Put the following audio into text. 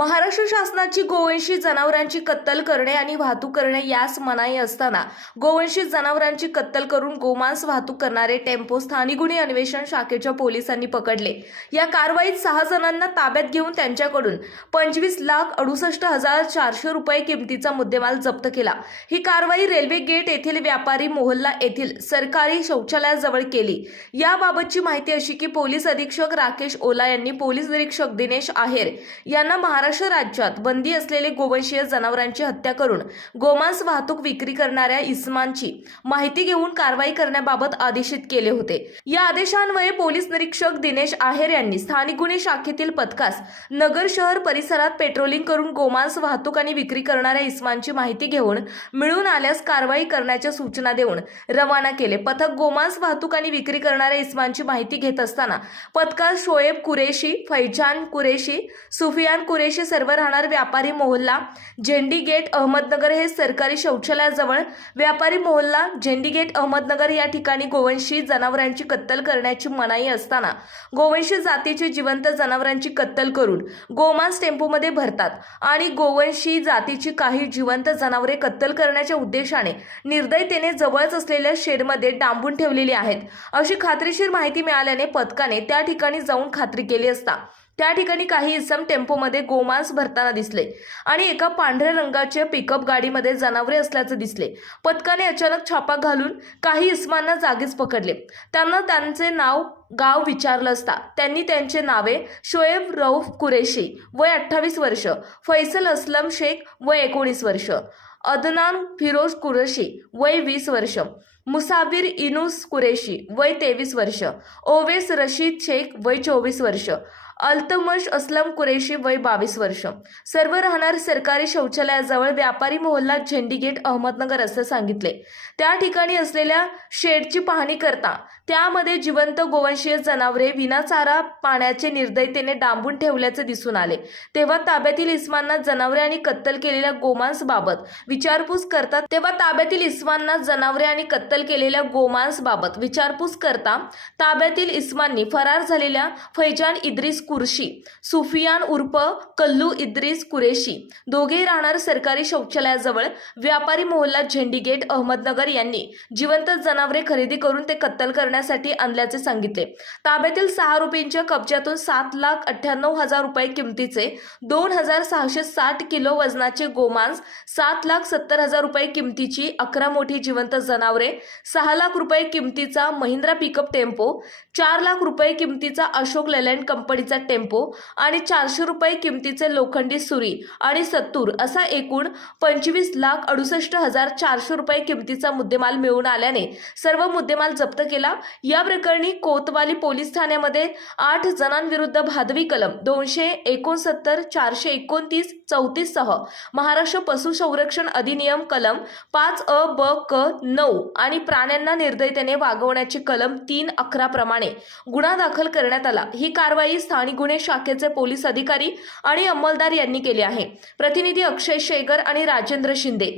महाराष्ट्र शासनाची गोवंशी जनावरांची कत्तल करणे आणि वाहतूक करणे यास मनाई असताना गोवंशी जनावरांची कत्तल करून गोमांस वाहतूक करणारे टेम्पो स्थानिक गुन्हे अन्वेषण शाखेच्या पोलिसांनी पकडले. या कारवाईत सहा जणांना ताब्यात घेऊन त्यांच्याकडून पंचवीस लाख अडुसष्ट हजार चारशे रुपये किमतीचा मुद्देमाल जप्त केला. ही कारवाई रेल्वे गेट येथील व्यापारी मोहल्ला येथील सरकारी शौचालयाजवळ केली. याबाबतची माहिती अशी की पोलीस अधीक्षक राकेश ओला यांनी पोलीस निरीक्षक दिनेश आहेर यांना महाराष्ट्र राज्यात बंदी असलेले गोवंशीय जनावरांची हत्या करून गोमांस वाहतूक विक्री करणाऱ्या इस्मांची माहिती घेऊन कारवाई करण्याबाबत आदेशित केले होते. या आदेशान्वये पोलीस निरीक्षक दिनेश आहेर यांनी स्थानिक गुन्हे शाखेतील पथकास नगर शहर परिसरात पेट्रोलिंग करून गोमांस वाहतूक आणि विक्री करणाऱ्या इस्मांची माहिती घेऊन मिळून आल्यास कारवाई करण्याच्या सूचना देऊन रवाना केले. पथक गोमांस वाहतूक आणि विक्री करणाऱ्या इस्मांची माहिती घेत असताना पथकात शोएब कुरेशी फैजान कुरेशी सुफियान कुरेशी सर्व राहणार व्यापारी मोहल्ला झेंडी गेट अहमदनगर हे सरकारी शौचालयाजवळ. व्यापारी मोहल्ला झेंडी गेट अहमदनगर या ठिकाणी गोवंशी जनावरांची कत्तल करण्याची मनाई असताना गोवंशी जातीची जिवंत जनावरांची कत्तल करून गोमांस टेम्पोमध्ये भरतात आणि गोवंशी जातीची काही जिवंत जनावरे कत्तल करण्याच्या उद्देशाने निर्दयतेने जवळच असलेल्या शेडमध्ये डांबून ठेवलेली आहेत. अशी खात्रीशीर माहिती मिळाल्याने पथकाने त्या ठिकाणी जाऊन खात्री केली असता त्या ठिकाणी काही इसम टेम्पोमध्ये गोमांस भरताना दिसले आणि एका पांढऱ्या रंगाच्या पिकअप गाडीमध्ये जनावरे असल्याचे दिसले. पथकाने अचानक छापा घालून काही इसमांना जागीच पकडले. त्यांना त्यांचे नाव गाव विचारलं असता. त्यांनी त्यांचे नावे शोएब रौफ कुरेशी वय अठ्ठावीस वर्ष फैसल असलम शेख वय एकोणीस वर्ष अदनान फिरोज कुरेशी वय वीस वर्ष मुसाविर इनुस कुरेशी वय तेवीस वर्ष. ओवेस रशीद शेख वय चोवीस वर्ष. अल्तमश असलम कुरेशी वय बावीस वर्ष. सर्व राहणार सरकारी शौचालयाजवळ व्यापारी मोहल्ला झेंडी गेट अहमदनगर असं सांगितले. त्या ठिकाणी असलेल्या शेडची पाहणी करता त्यामध्ये जिवंत गोवंशीय जनावरे विनाचारा पाण्याचे निर्दयतेने डांबून ठेवल्याचे दिसून आले. तेव्हा ताब्यातील इस्मांना जनावरे आणि कत्तल केलेल्या गोमांस बाबत विचारपूस करतात. तेव्हा ताब्यातील इस्मांना जनावरे आणि कत्तल केलेल्या गोमांसबाबत विचारपूस करता ताब्यातील इस्मांनी फरार झालेल्या फैजान इद्रिस कुरशी सुफियान उर्फ कल्लू इद्रिस कुरेशी दोघे राहणार सरकारी शौचालयाजवळ व्यापारी मोहल्ला झेंडी गेट अहमदनगर यांनी जिवंत जनावरे खरेदी करून ते कत्तल करण्यासाठी आणल्याचे सांगितले. ताब्यातील सहा रुपयांच्या कब्जातून सात लाख अठ्ठ्याण्णव हजार रुपये किमतीचे दोन हजार सहाशे साठ किलो वजनाचे गोमांस सात लाख सत्तर हजार रुपये किमतीची अकरा मोठी जिवंत जनावरे सहा लाख रुपये किमतीचा महिंद्रा पिकअप टेम्पो चार लाख रुपये किमतीचा अशोक लेलँड कंपनीचा टेम्पो आणि चारशे रुपये किमतीचे लोखंडी सुरी आणि सत्तूर असा एकूण पंचवीस लाख अडुसष्ट हजार चारशे रुपये किमतीचा मुद्देमाल मिळून आल्याने सर्व मुद्देमाल जप्त केला. या प्रकरणी कोतवाली पोलीस ठाण्यामध्ये आठ जणांविरुद्ध भादवी कलम दोनशे एकोणसत्तर चारशे एकोणतीस चौतीस सह महाराष्ट्र पशुसंरक्षण अधिनियम कलम पाच अ ब क नऊ आणि प्राण्यांना निर्दयतेने वागवण्याची कलम तीन अकरा प्रमाणे गुन्हा दाखल करण्यात आला. ही कारवाई स्थानिक गुन्हे शाखेचे पोलीस अधिकारी आणि अंमलदार यांनी केली आहे. प्रतिनिधी अक्षय शेगर आणि राजेंद्र शिंदे.